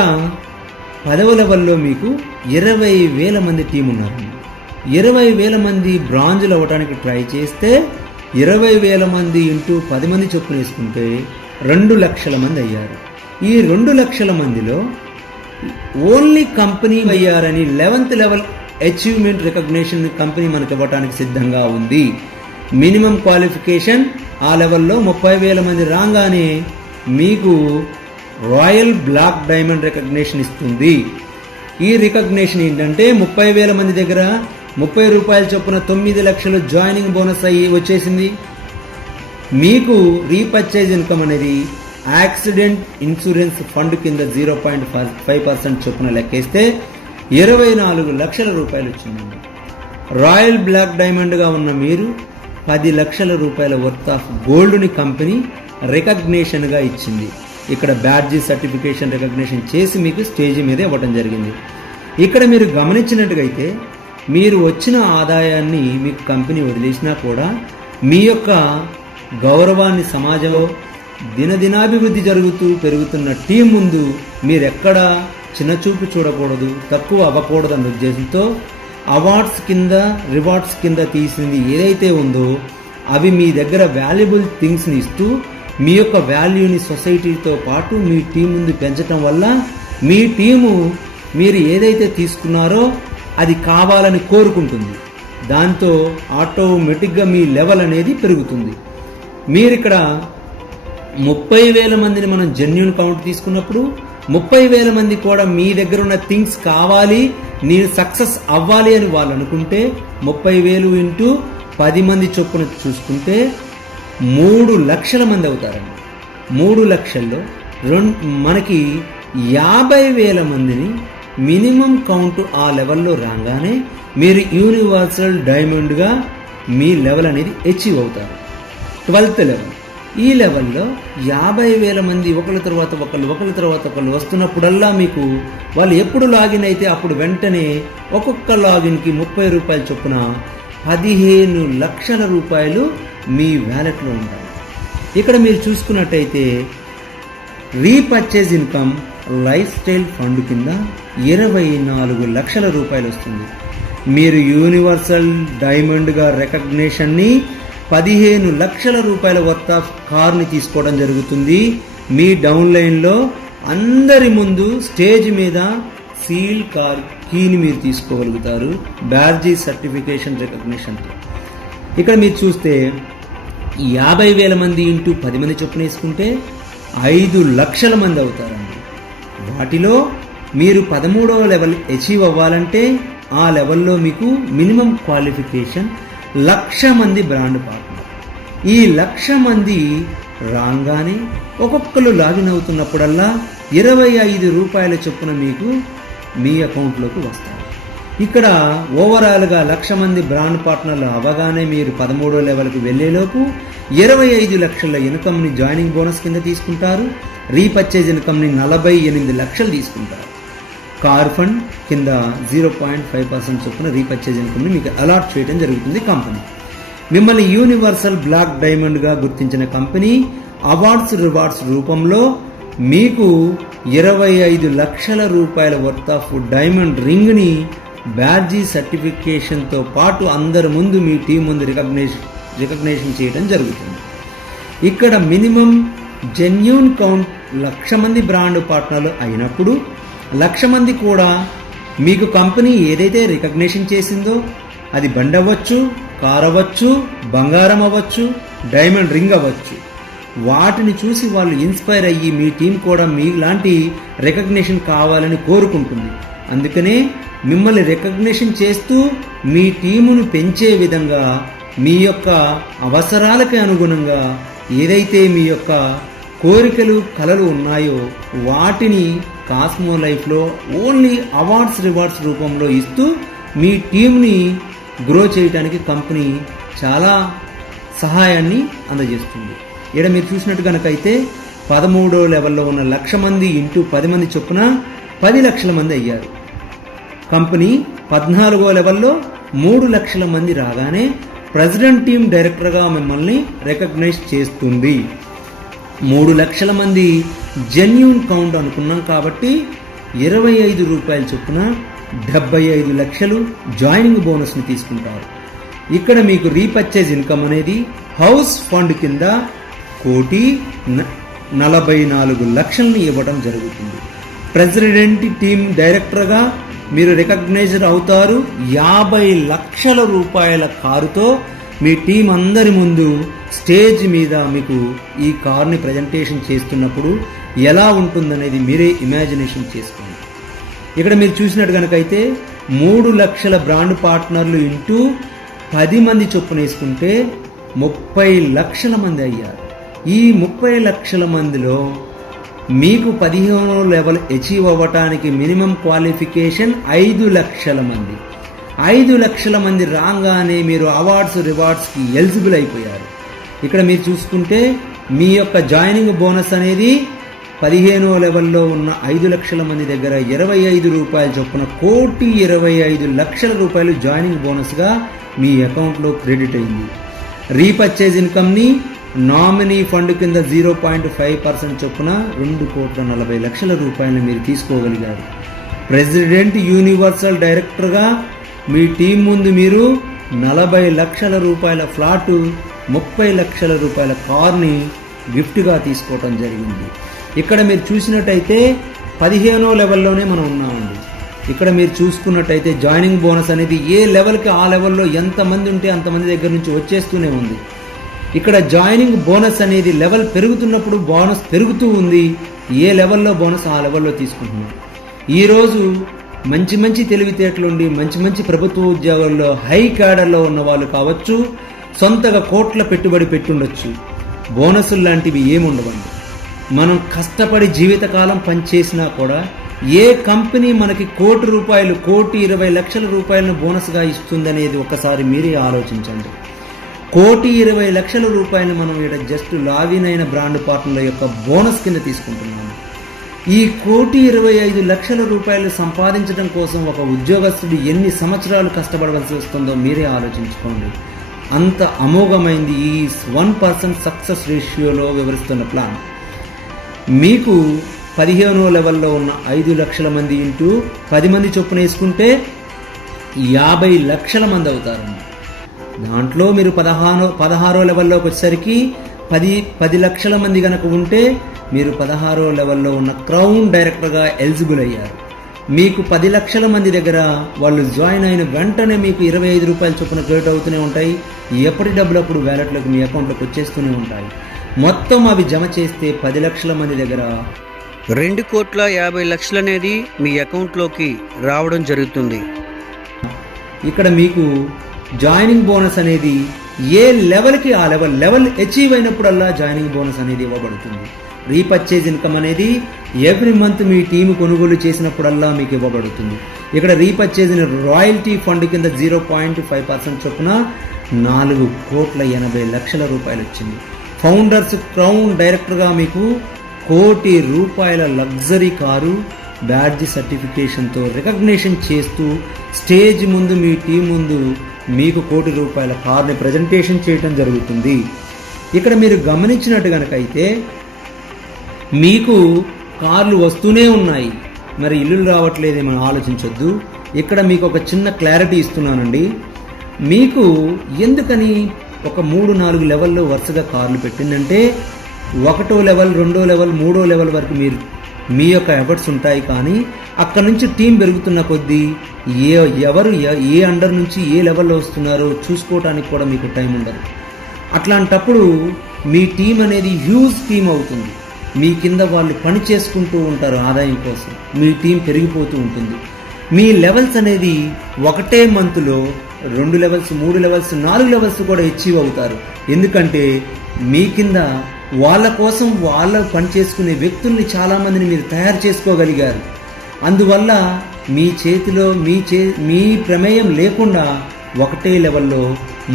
10వ లెవెల్లో మీకు 20,000 మంది టీం ఉన్నారు. 20,000 మంది బ్రాంజ్లు అవ్వడానికి ట్రై చేస్తే 20,000 మంది ఇంటూ 10 మంది చొప్పున వేసుకుంటే 2 లక్షల మంది అయ్యారు. ఈ 2 లక్షల మందిలో ఓన్లీ కంపెనీ అయ్యారని 11th level achievement recognition company మనకు ఇవ్వడానికి సిద్ధంగా ఉంది. మినిమం క్వాలిఫికేషన్ ఆ లెవెల్లో 30,000 మంది రాగానే మీకు రాయల్ బ్లాక్ డైమండ్ రికగ్నిషన్ ఇస్తుంది. ఈ రికగ్నిషన్ ఏంటంటే 30,000 మంది దగ్గర 30 రూపాయల చొప్పున 9 లక్షలు జాయినింగ్ బోనస్ అయ్యి వచ్చేసింది. మీకు రీపర్చేజ్ ఇన్కమ్ అనేది యాక్సిడెంట్ ఇన్సూరెన్స్ ఫండ్ కింద 0.5% చొప్పున లెక్కేస్తే 24 లక్షల రూపాయలు వచ్చిందండి. రాయల్ బ్లాక్ డైమండ్గా ఉన్న మీరు 10 లక్షల రూపాయల వర్త్ ఆఫ్ గోల్డ్ని కంపెనీ రికగ్నిషన్గా ఇచ్చింది. ఇక్కడ బ్యాడ్జీ సర్టిఫికేషన్ రికగ్నిషన్ చేసి మీకు స్టేజ్ మీద ఇవ్వడం జరిగింది. ఇక్కడ మీరు గమనించినట్టుగైతే మీరు వచ్చిన ఆదాయాన్ని మీకు కంపెనీ వదిలేసినా కూడా మీ యొక్క గౌరవాన్ని సమాజంలో దినదినాభివృద్ధి జరుగుతూ పెరుగుతున్న టీం ముందు మీరెక్కడా చిన్నచూపు చూడకూడదు, తక్కువ అవ్వకూడదు అన్న ఉద్దేశంతో అవార్డ్స్ కింద రివార్డ్స్ కింద తీసింది ఏదైతే ఉందో అవి మీ దగ్గర వాల్యుబుల్ థింగ్స్ని ఇస్తూ మీ యొక్క వాల్యూని సొసైటీతో పాటు మీ టీం ముందు పెంచడం వల్ల మీ టీము మీరు ఏదైతే తీసుకున్నారో అది కావాలని కోరుకుంటుంది. దాంతో ఆటోమేటిక్గా మీ లెవెల్ అనేది పెరుగుతుంది. మీరు ఇక్కడ 30,000 మందిని మనం జెన్యూన్ కౌంట్ తీసుకున్నప్పుడు 30,000 మంది కూడా మీ దగ్గర ఉన్న థింగ్స్ కావాలి, నేను సక్సెస్ అవ్వాలి అని వాళ్ళు అనుకుంటే 30,000 ఇంటూ 10 మంది చొప్పున చూసుకుంటే 3 లక్షల మంది అవుతారండి. 3 లక్షల్లో మనకి 50,000 మందిని మినిమం కౌంట్ ఆ లెవెల్లో రాగానే మీరు యూనివర్సల్ డైమండ్గా మీ లెవెల్ అనేది అచీవ్ అవుతారు. 12th level. ఈ లెవెల్లో 50,000 మంది ఒకళ్ళ తర్వాత ఒకళ్ళు వస్తున్నప్పుడల్లా మీకు వాళ్ళు ఎప్పుడు లాగిన్ అయితే అప్పుడు వెంటనే ఒక్కొక్క లాగిన్కి 30 రూపాయలు చొప్పున 15 లక్షల రూపాయలు మీ వ్యాలెట్లో ఉంటాయి. ఇక్కడ మీరు చూసుకున్నట్టయితే repurchase income life style fund కింద 24 లక్షల రూపాయలు వస్తుంది. మీరు యూనివర్సల్ డైమండ్గా రికగ్నిషన్ని 15 లక్షల రూపాయల వర్త్ ఆఫ్ కార్ని తీసుకోవడం జరుగుతుంది. మీ డౌన్లైన్లో అందరి ముందు స్టేజ్ మీద సీల్ కార్ కీని మీరు తీసుకోగలుగుతారు బ్యాడ్జీ సర్టిఫికేషన్ రికగ్నిషన్తో. ఇక్కడ మీరు చూస్తే 50,000 మంది ఇంటూ 10 మంది చొప్పున వేసుకుంటే 5 లక్షల మంది అవుతారండి. వాటిలో మీరు 13వ లెవెల్ అచీవ్ అవ్వాలంటే ఆ లెవెల్లో మీకు మినిమం క్వాలిఫికేషన్ 1,00,000 మంది బ్రాండ్ పార్ట్నర్. ఈ 1,00,000 మంది రాగానే ఒక్కొక్కరు లాగిన్ అవుతున్నప్పుడల్లా 25 రూపాయల చొప్పున మీకు మీ అకౌంట్లోకి వస్తారు. ఇక్కడ ఓవరాల్గా 1,00,000 మంది బ్రాండ్ పార్ట్నర్లు అవ్వగానే మీరు 13వ లెవెల్కి వెళ్లేలోపు 25 లక్షల ఇన్కమ్ని జాయినింగ్ బోనస్ కింద తీసుకుంటారు. రీపర్చేజ్ ఇన్కమ్ని 48 లక్షలు తీసుకుంటారు. కార్ ఫండ్ కింద 0.5% చొప్పున రీపర్చేజ్ ఇన్కమ్ని మీకు అలాట్ చేయడం జరుగుతుంది కంపెనీ. మిమ్మల్ని యూనివర్సల్ బ్లాక్ డైమండ్గా గుర్తించిన కంపెనీ అవార్డ్స్ రివార్డ్స్ రూపంలో మీకు 25 లక్షల రూపాయల వర్త్ ఆఫ్ డైమండ్ రింగ్ని బ్యాడ్జీ సర్టిఫికేషన్తో పాటు అందరి ముందు మీ టీం ముందు రికగ్నేషన్ చేయడం జరుగుతుంది. ఇక్కడ మినిమం జెన్యూన్ కౌంట్ 1,00,000 మంది బ్రాండ్ పార్ట్నర్లు అయినప్పుడు 1,00,000 మంది కూడా మీకు కంపెనీ ఏదైతే రికగ్నేషన్ చేసిందో అది బండి అవ్వచ్చు, కార్ అవ్వచ్చు, బంగారం అవ్వచ్చు, డైమండ్ రింగ్ అవ్వచ్చు, వాటిని చూసి వాళ్ళు ఇన్స్పైర్ అయ్యి మీ టీం కూడా మీలాంటి రికగ్నేషన్ కావాలని కోరుకుంటుంది. అందుకనే మిమ్మల్ని రికగ్నేషన్ చేస్తూ మీ టీమును పెంచే విధంగా మీ యొక్క అవసరాలకి అనుగుణంగా ఏదైతే మీ యొక్క కోరికలు కలలు ఉన్నాయో వాటిని కాస్మో లైఫ్లో ఓన్లీ అవార్డ్స్ రివార్డ్స్ రూపంలో ఇస్తూ మీ టీంని గ్రో చేయడానికి కంపెనీ చాలా సహాయాన్ని అందజేస్తుంది. ఇక్కడ మీరు చూసినట్టు కనుకైతే 13వ లెవెల్లో ఉన్న 1,00,000 మంది ఇంటూ 10 మంది చొప్పున 10 లక్షల మంది అయ్యారు. కంపెనీ 14వ లెవెల్లో 3 లక్షల మంది రాగానే ప్రెసిడెంట్ టీమ్ డైరెక్టర్గా మిమ్మల్ని రికగ్నైజ్ చేస్తుంది. 3 లక్షల మంది జెన్యూన్ కౌంట్ అనుకున్నాం కాబట్టి 25 రూపాయల చొప్పున 75 లక్షలు జాయినింగ్ బోనస్ని తీసుకుంటారు. ఇక్కడ మీకు రీపర్చేజ్ ఇన్కమ్ అనేది హౌస్ ఫండ్ కింద 1,44,00,000 ఇవ్వడం జరుగుతుంది. ప్రెసిడెంట్ టీమ్ డైరెక్టర్గా మీరు రికగ్నైజ్డ్ అవుతారు. 50 లక్షల రూపాయల కారుతో మీ టీం అందరి ముందు స్టేజ్ మీద మీకు ఈ కార్ని ప్రజెంటేషన్ చేస్తున్నప్పుడు ఎలా ఉంటుందనేది మీరే ఇమాజినేషన్ చేసుకోండి. ఇక్కడ మీరు చూసినట్టు కనుకైతే 3 లక్షల బ్రాండ్ పార్ట్నర్లు ఇంటూ 10 మంది చొప్పున వేసుకుంటే 30 లక్షల మంది అయ్యారు. ఈ 30 లక్షల మందిలో మీకు 15వ లెవెల్ అచీవ్ అవ్వటానికి మినిమం క్వాలిఫికేషన్ 5 లక్షల మంది. 5 లక్షల మంది రాగానే మీరు అవార్డ్స్ రివార్డ్స్కి ఎలిజిబుల్ అయిపోయారు. ఇక్కడ మీరు చూసుకుంటే మీ యొక్క జాయినింగ్ బోనస్ అనేది 15వ లెవెల్లో ఉన్న 5 లక్షల మంది దగ్గర 25 రూపాయలు చొప్పున 1,25,00,000 రూపాయలు జాయినింగ్ బోనస్గా మీ అకౌంట్లో క్రెడిట్ అయింది. రీపర్చేజ్ ఇన్కమ్ని నామినీ ఫండ్ కింద 0.5% చొప్పున 2,40,00,000 రూపాయలు మీరు తీసుకోగలిగారు. ప్రెసిడెంట్ యూనివర్సల్ డైరెక్టర్గా మీ టీం ముందు మీరు 40 లక్షల రూపాయల ఫ్లాటు, 30 లక్షల రూపాయల కార్ని గిఫ్ట్గా తీసుకోవటం జరిగింది. ఇక్కడ మీరు చూసినట్టయితే 15వ లెవెల్లోనే మనం ఉన్నామండి. ఇక్కడ మీరు చూసుకున్నట్టయితే జాయినింగ్ బోనస్ అనేది ఏ లెవెల్కి ఆ లెవెల్లో ఎంతమంది ఉంటే అంతమంది దగ్గర నుంచి వచ్చేస్తూనే ఉంది. ఇక్కడ జాయినింగ్ బోనస్ అనేది లెవెల్ పెరుగుతున్నప్పుడు బోనస్ పెరుగుతూ ఉంది. ఏ లెవెల్లో బోనస్ ఆ లెవెల్లో తీసుకుంటున్నాం. ఈరోజు మంచి మంచి తెలివితేటలుండి మంచి ప్రభుత్వ ఉద్యోగాల్లో హై క్యాడర్లో ఉన్న వాళ్ళు కావచ్చు, సొంతగా కోట్ల పెట్టుబడి పెట్టుండొచ్చు. బోనసులు లాంటివి ఏముండవండి. మనం కష్టపడి జీవితకాలం పనిచేసినా కూడా ఏ కంపెనీ మనకి ₹1,20,00,000, ₹1,20,00,000 బోనస్గా ఇస్తుందనేది ఒకసారి మీరే ఆలోచించండి. ₹1,20,00,000 మనం ఇక్కడ జస్ట్ లాగిన్ అయిన బ్రాండ్ పార్ట్నర్ల యొక్క బోనస్ కింద తీసుకుంటున్నాము. ఈ ₹1,25,00,000 సంపాదించడం కోసం ఒక ఉద్యోగస్తుడు ఎన్ని సంవత్సరాలు కష్టపడవలసి వస్తుందో మీరే ఆలోచించుకోండి. అంత అమోఘమైంది ఈ 1% సక్సెస్ రేషియోలో వివరిస్తున్న ప్లాన్. మీకు 15వ లెవెల్లో ఉన్న 5 లక్షల మంది ఇంటూ 10 మంది చొప్పున వేసుకుంటే 50 లక్షల మంది అవుతారండి. దాంట్లో మీరు 16వ లెవెల్లోకి వచ్చేసరికి 10 లక్షల మంది కనుక ఉంటే మీరు 16వ లెవెల్లో ఉన్న క్రౌన్ డైరెక్టర్గా ఎలిజిబుల్ అయ్యారు. మీకు 10 లక్షల మంది దగ్గర వాళ్ళు జాయిన్ అయిన వెంటనే మీకు ₹25 చొప్పున క్రెడిట్ అవుతూనే ఉంటాయి. ఎప్పటి డబ్బులు అప్పుడు వ్యాలెట్లోకి మీ అకౌంట్లోకి వచ్చేస్తూనే ఉంటాయి. మొత్తం అవి జమ చేస్తే 10 లక్షల మంది దగ్గర ₹2,50,00,000 అనేది మీ అకౌంట్లోకి రావడం జరుగుతుంది. ఇక్కడ మీకు జాయినింగ్ బోనస్ అనేది ఏ లెవెల్కి ఆ లెవెల్ అచీవ్ అయినప్పుడల్లా జాయినింగ్ బోనస్ అనేది ఇవ్వబడుతుంది. రీపర్చేజ్ ఇన్కమ్ అనేది ఎవ్రీ మంత్ మీ టీం కొనుగోలు చేసినప్పుడల్లా మీకు ఇవ్వబడుతుంది. ఇక్కడ రీపర్చేజ్ రాయల్టీ ఫండ్ కింద 0.5% చొప్పున ₹4,80,00,000 రూపాయలు వచ్చింది. ఫౌండర్స్ క్రౌన్ డైరెక్టర్గా మీకు ₹1,00,00,000 లగ్జరీ కారు బ్యాడ్జ్ సర్టిఫికేషన్తో రికగ్నిషన్ చేస్తూ స్టేజ్ ముందు మీ టీం ముందు మీకు ₹1,00,00,000 కార్ని ప్రజెంటేషన్ చేయడం జరుగుతుంది. ఇక్కడ మీరు గమనించినట్టు కనుక అయితే మీకు కార్లు వస్తూనే ఉన్నాయి, మరి ఇల్లులు రావట్లేదే మనం ఆలోచించొద్దు. ఇక్కడ మీకు ఒక చిన్న క్లారిటీ ఇస్తున్నానండి. మీకు ఎందుకని ఒక 3-4 లెవెల్లో వరుసగా కార్లు పెట్టిందంటే 1వ లెవెల్, 2వ లెవెల్, 3వ లెవెల్ వరకు మీరు మీ యొక్క ఎఫర్ట్స్ ఉంటాయి. కానీ అక్కడ నుంచి టీం పెరుగుతున్న కొద్దీ ఎవరు ఏ అండర్ నుంచి ఏ లెవెల్లో వస్తున్నారో చూసుకోవడానికి కూడా మీకు టైం ఉండదు. అట్లాంటప్పుడు మీ టీం అనేది హ్యూజ్ టీం అవుతుంది. మీ కింద వాళ్ళు పని చేసుకుంటూ ఉంటారు ఆదాయం కోసం. మీ టీం పెరిగిపోతూ ఉంటుంది. మీ లెవెల్స్ అనేది ఒకటే మంత్లో 2 లెవెల్స్, 3 లెవెల్స్, 4 లెవెల్స్ కూడా అచీవ్ అవుతారు. ఎందుకంటే మీ కింద వాళ్ళ కోసం వాళ్ళ పని చేసుకునే వ్యక్తుల్ని చాలామందిని మీరు తయారు చేసుకోగలిగారు. అందువల్ల మీ చేతిలో మీ ప్రమేయం లేకుండా ఒకటే లెవెల్లో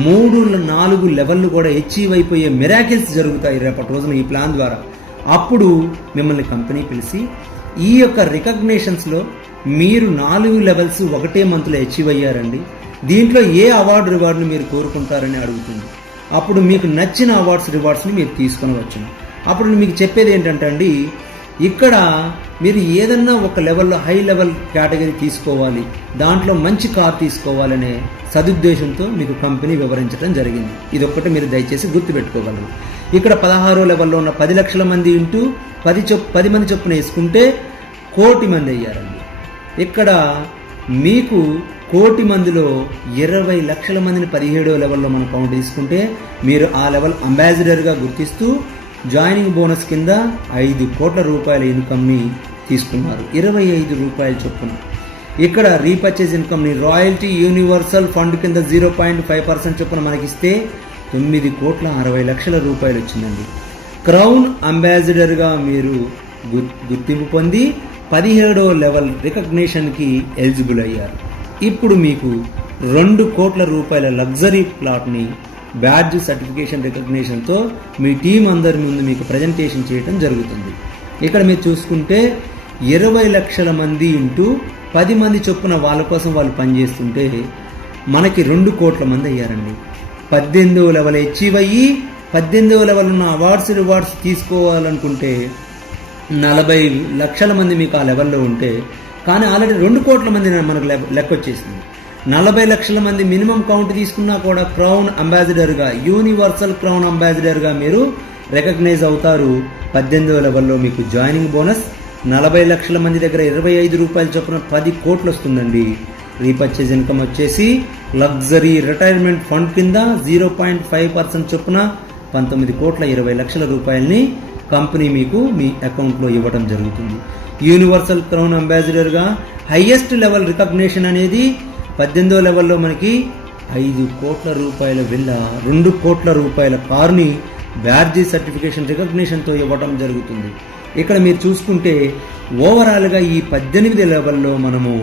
3-4 లెవెల్లు కూడా అచీవ్ అయిపోయే మిరాకిల్స్ జరుగుతాయి రేపటి రోజున ఈ ప్లాన్ ద్వారా. అప్పుడు మిమ్మల్ని కంపెనీ పిలిచి ఈ యొక్క రికగ్నేషన్స్లో మీరు 4 లెవెల్స్ ఒకటే మంత్లో అచీవ్ అయ్యారండి, దీంట్లో ఏ అవార్డు రివార్డుని మీరు కోరుకుంటారని అడుగుతుంది. అప్పుడు మీకు నచ్చిన రివార్డ్స్ని మీరు తీసుకొనవచ్చు. అప్పుడు మీకు చెప్పేది ఏంటంటే అండి, ఇక్కడ మీరు ఏదన్నా ఒక లెవెల్లో హై లెవెల్ కేటగిరీ తీసుకోవాలి, దాంట్లో మంచి కార్ తీసుకోవాలనే సదుద్దేశంతో మీకు కంపెనీ వివరించడం జరిగింది. ఇదొక్కటి మీరు దయచేసి గుర్తుపెట్టుకోగలరు. ఇక్కడ 16వ లెవెల్లో ఉన్న 10 లక్షల మంది ఇంటూ 10 మంది చొప్పున వేసుకుంటే 1,00,00,000 మంది అయ్యారండి. ఇక్కడ మీకు 1,00,00,000 మందిలో 20 లక్షల మందిని 17వ లెవెల్లో మనం కౌంట్ తీసుకుంటే మీరు ఆ లెవెల్ అంబాసిడర్గా గుర్తిస్తూ జాయినింగ్ బోనస్ కింద ₹5,00,00,000 ఇన్కమ్ని తీసుకున్నారు, ₹25 చొప్పున. ఇక్కడ రీపర్చేజ్ ఇన్కమ్ని రాయల్టీ యూనివర్సల్ ఫండ్ కింద 0.5% చొప్పున మనకిస్తే ₹9,60,00,000 వచ్చిందండి. క్రౌన్ అంబాసిడర్గా మీరు గుర్తింపు పొంది 17వ లెవెల్ రికగ్నిషన్కి ఎలిజిబుల్ అయ్యారు. ఇప్పుడు మీకు ₹2,00,00,000 లగ్జరీ ప్లాట్ని బ్యాడ్జ్ సర్టిఫికేషన్ రికగ్నిషన్తో మీ టీం అందరి ముందు మీకు ప్రజెంటేషన్ చేయడం జరుగుతుంది. ఇక్కడ మీరు చూసుకుంటే 20 లక్షల మంది ఇంటూ 10 మంది చొప్పున వాళ్ళ కోసం వాళ్ళు పనిచేస్తుంటే మనకి 2 కోట్ల మంది అయ్యారండి. 18వ లెవెల్ అచీవ్ అయ్యి 18వ లెవెల్ ఉన్న రివార్డ్స్ తీసుకోవాలనుకుంటే 40 లక్షల మంది మీకు ఆ లెవెల్లో ఉంటే, కానీ ఆల్రెడీ 2 కోట్ల మంది మనకు లెక్క వచ్చేసింది. 40 లక్షల మంది మినిమం కౌంట్ తీసుకున్నా కూడా క్రౌన్ అంబాసిడర్గా, యూనివర్సల్ క్రౌన్ అంబాసిడర్గా మీరు రికగ్నైజ్ అవుతారు. 18వ లెవెల్లో మీకు జాయినింగ్ బోనస్ 40 లక్షల మంది దగ్గర 25 రూపాయల చొప్పున 10 కోట్లు వస్తుందండి. రీపర్చేజ్ ఇన్కమ్ వచ్చేసి లగ్జరీ రిటైర్మెంట్ ఫండ్ కింద 0.5% చొప్పున 19 కోట్ల 20 లక్షల రూపాయలని కంపెనీ మీకు మీ అకౌంట్లో ఇవ్వడం జరుగుతుంది. యూనివర్సల్ క్రౌన్ అంబాసిడర్గా హైయెస్ట్ లెవెల్ రికగ్నిషన్ అనేది 18వ లెవెల్లో మనకి 5 కోట్ల రూపాయల విల్లా, 2 కోట్ల రూపాయల కారుని బ్యాడ్జీ సర్టిఫికేషన్ రికగ్నిషన్తో ఇవ్వడం జరుగుతుంది. ఇక్కడ మీరు చూసుకుంటే ఓవరాల్గా ఈ 18 లెవెల్లో మనము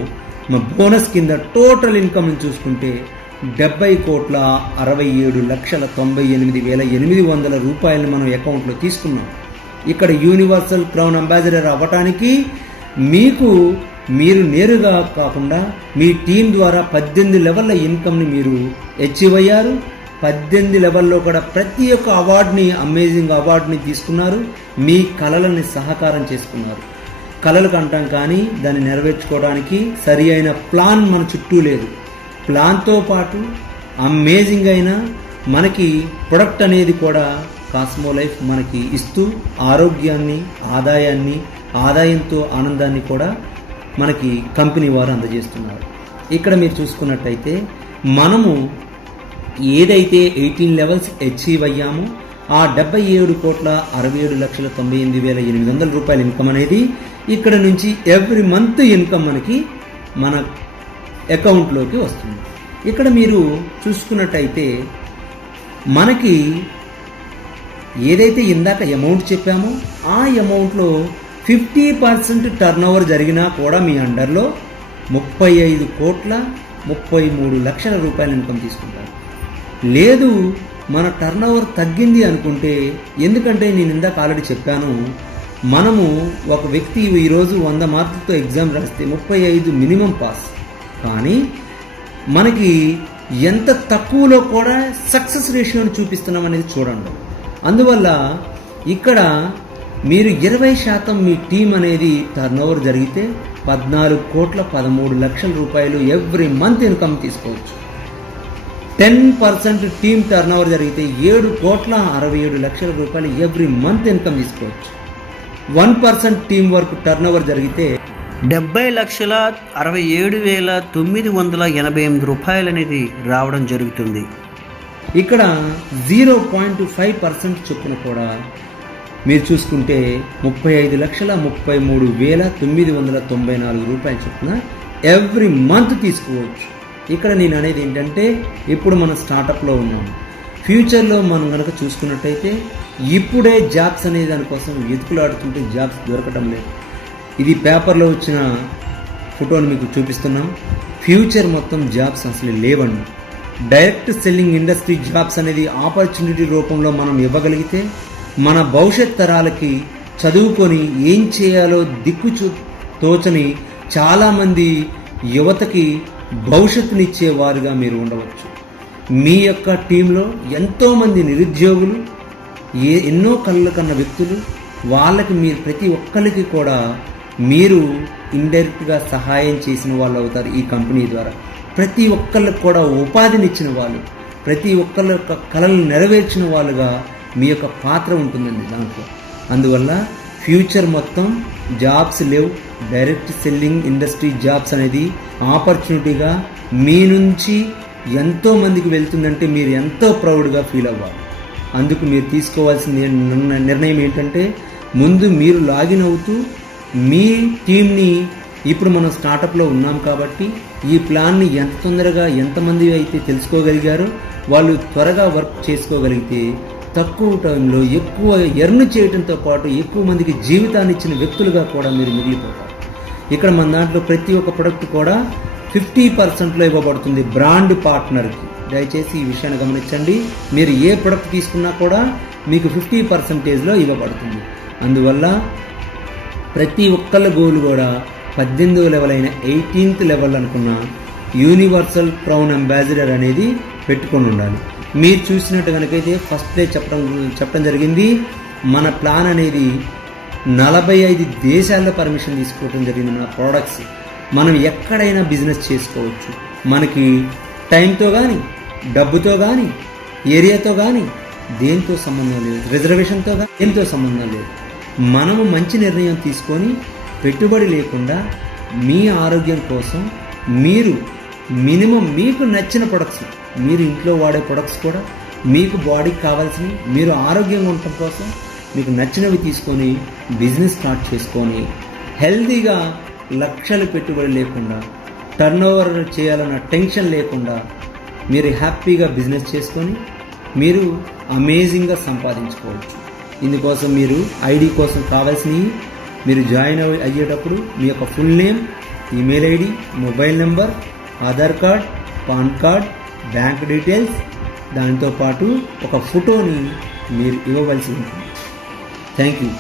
బోనస్ కింద టోటల్ ఇన్కమ్ చూసుకుంటే 70,67,98,800 రూపాయలు మనం అకౌంట్లో తీసుకున్నాం. ఇక్కడ యూనివర్సల్ క్రౌన్ అంబాసిడర్ అవ్వటానికి మీరు నేరుగా కాకుండా మీ టీం ద్వారా 18 లెవెల్ల ఇన్కమ్ని మీరు అచీవ్ అయ్యారు. 18 లెవెల్లో కూడా ప్రతి ఒక్క అవార్డుని, అమేజింగ్ అవార్డుని తీసుకున్నారు. మీ కళలని సహకారం చేసుకున్నారు. కళలకు అంటాం కానీ దాన్ని నెరవేర్చుకోవడానికి సరి అయిన ప్లాన్ మన చుట్టూ లేదు. ప్లాన్తో పాటు అమేజింగ్ అయిన మనకి ప్రొడక్ట్ అనేది కూడా కాస్మో లైఫ్ మనకి ఇస్తూ ఆరోగ్యాన్ని, ఆదాయంతో ఆనందాన్ని కూడా మనకి కంపెనీ వారు అందజేస్తున్నారు. ఇక్కడ మీరు చూసుకున్నట్టయితే మనము ఏదైతే 18 లెవెల్స్ అచీవ్ అయ్యామో ఆ 77,67,98,800 రూపాయల ఇన్కమ్ అనేది ఇక్కడ నుంచి ఎవ్రీ మంత్ ఇన్కమ్ మనకి మన అకౌంట్లోకి వస్తుంది. ఇక్కడ మీరు చూసుకున్నట్టయితే మనకి ఏదైతే ఇందాక అమౌంట్ చెప్పామో ఆ అమౌంట్లో 50% టర్న్ ఓవర్ జరిగినా కూడా మీ అండర్లో 35,33 లక్షల రూపాయల ఇన్కమ్ తీసుకుంటారు. లేదు మన టర్న్ ఓవర్ తగ్గింది అనుకుంటే, ఎందుకంటే నేను ఇందాక ఆల్రెడీ చెప్పాను, మనము ఒక వ్యక్తి ఈరోజు 100 మార్కులతో ఎగ్జామ్ రాస్తే 35 మినిమం పాస్, కానీ మనకి ఎంత తక్కువలో కూడా సక్సెస్ రేషియోని చూపిస్తున్నాం అనేది చూడండి. అందువల్ల ఇక్కడ మీరు 20% మీ టీం అనేది టర్న్ ఓవర్ జరిగితే 14,13 లక్షల రూపాయలు ఎవ్రీ మంత్ ఇన్కమ్ తీసుకోవచ్చు. 10% టీం టర్న్ ఓవర్ జరిగితే 7,67 లక్షల రూపాయలు ఎవ్రీ మంత్ ఇన్కమ్ తీసుకోవచ్చు. 1% టీం వర్క్ టర్న్ ఓవర్ జరిగితే 70,67,988 రూపాయలు అనేది రావడం జరుగుతుంది. ఇక్కడ 0.5% చొప్పున కూడా మీరు చూసుకుంటే 35,33,994 రూపాయలు చొప్పున ఎవ్రీ మంత్ తీసుకోవచ్చు. ఇక్కడ నేను అనేది ఏంటంటే, ఇప్పుడు మనం స్టార్టప్లో ఉన్నాం. ఫ్యూచర్లో మనం కనుక చూసుకున్నట్టయితే ఇప్పుడే జాబ్స్ అనే దానికోసం వెతుకులాడుతుంటే జాబ్స్ దొరకడం లేదు. ఇది పేపర్లో వచ్చిన ఫోటోని మీకు చూపిస్తున్నాం. ఫ్యూచర్ మొత్తం జాబ్స్ అసలు లేవండి. డైరెక్ట్ సెల్లింగ్ ఇండస్ట్రీ జాబ్స్ అనేది ఆపర్చునిటీ రూపంలో మనం ఇవ్వగలిగితే మన భవిష్యత్ తరాలకి చదువుకొని ఏం చేయాలో తోచని చాలామంది యువతకి భవిష్యత్తునిచ్చేవారుగా మీరు ఉండవచ్చు. మీ యొక్క టీంలో ఎంతోమంది నిరుద్యోగులు, ఎన్నో కళ్ళ కన్న వ్యక్తులు, వాళ్ళకి మీరు ప్రతి ఒక్కరికి కూడా మీరు ఇండైరెక్ట్గా సహాయం చేసిన వాళ్ళు అవుతారు. ఈ కంపెనీ ద్వారా ప్రతి ఒక్కళ్ళకి కూడా ఉపాధినిచ్చిన వాళ్ళు, ప్రతి ఒక్కళ్ళ యొక్క కళలను నెరవేర్చిన వాళ్ళుగా మీ యొక్క పాత్ర ఉంటుందండి దాంట్లో. అందువల్ల ఫ్యూచర్ మొత్తం జాబ్స్ లేవు. డైరెక్ట్ సెల్లింగ్ ఇండస్ట్రీ జాబ్స్ అనేది ఆపర్చునిటీగా మీ నుంచి ఎంతో మందికి వెళ్తుందంటే మీరు ఎంతో ప్రౌడ్గా ఫీల్ అవ్వాలి. అందుకు మీరు తీసుకోవాల్సిన నిర్ణయం ఏంటంటే, ముందు మీరు లాగిన్ అవుతూ మీ టీంని, ఇప్పుడు మనం స్టార్టప్లో ఉన్నాం కాబట్టి ఈ ప్లాన్ని ఎంత తొందరగా ఎంతమంది అయితే తెలుసుకోగలిగారో వాళ్ళు త్వరగా వర్క్ చేసుకోగలిగితే తక్కువ టైంలో ఎక్కువ ఎర్న్ చేయడంతో పాటు ఎక్కువ మందికి జీవితాన్ని ఇచ్చిన వ్యక్తులుగా కూడా మీరు మిగిలిపోతారు. ఇక్కడ మన దాంట్లో ప్రతి ఒక్క ప్రొడక్ట్ కూడా 50%లో ఇవ్వబడుతుంది బ్రాండ్ పార్ట్నర్కి. దయచేసి ఈ విషయాన్ని గమనించండి. మీరు ఏ ప్రొడక్ట్ తీసుకున్నా కూడా మీకు 50%లో ఇవ్వబడుతుంది. అందువల్ల ప్రతి ఒక్కళ్ళ గోల్ కూడా 18వ లెవెల్ అయిన 18th లెవెల్ అనుకున్న యూనివర్సల్ క్రౌన్ అంబాసిడర్ అనేది పెట్టుకొని ఉండాలి. మీరు చూసినట్టు కనుకైతే ఫస్ట్లే చెప్పడం జరిగింది. మన ప్లాన్ అనేది 45 దేశాల్లో పర్మిషన్ తీసుకోవడం జరిగింది. మన ప్రోడక్ట్స్ మనం ఎక్కడైనా బిజినెస్ చేసుకోవచ్చు. మనకి టైంతో కానీ, డబ్బుతో కానీ, ఏరియాతో కానీ దేంతో సంబంధం లేదు, రిజర్వేషన్తో కానీ దేంతో సంబంధం లేదు. మనము మంచి నిర్ణయం తీసుకొని పెట్టుబడి లేకుండా మీ ఆరోగ్యం కోసం మీరు మినిమం మీకు నచ్చిన ప్రొడక్ట్స్, మీరు ఇంట్లో వాడే ప్రొడక్ట్స్ కూడా మీకు బాడీకి కావాల్సినవి, మీరు ఆరోగ్యంగా ఉండటం కోసం మీకు నచ్చినవి తీసుకొని బిజినెస్ స్టార్ట్ చేసుకొని హెల్తీగా లక్షలు పెట్టుబడి లేకుండా, టర్నోవర్ చేయాలన్న టెన్షన్ లేకుండా మీరు హ్యాపీగా బిజినెస్ చేసుకొని మీరు అమేజింగ్గా సంపాదించుకోవచ్చు. ఇందుకోసం మీరు ఐడి కోసం కావాల్సినవి మీరు జాయిన్ అయ్యేటప్పుడు మీ యొక్క full name, email ID, mobile number, Aadhaar card, pan card, bank details, దాంతోపాటు ఒక ఫోటోని మీరు ఇవ్వవలసి ఉంటుంది. Thank you.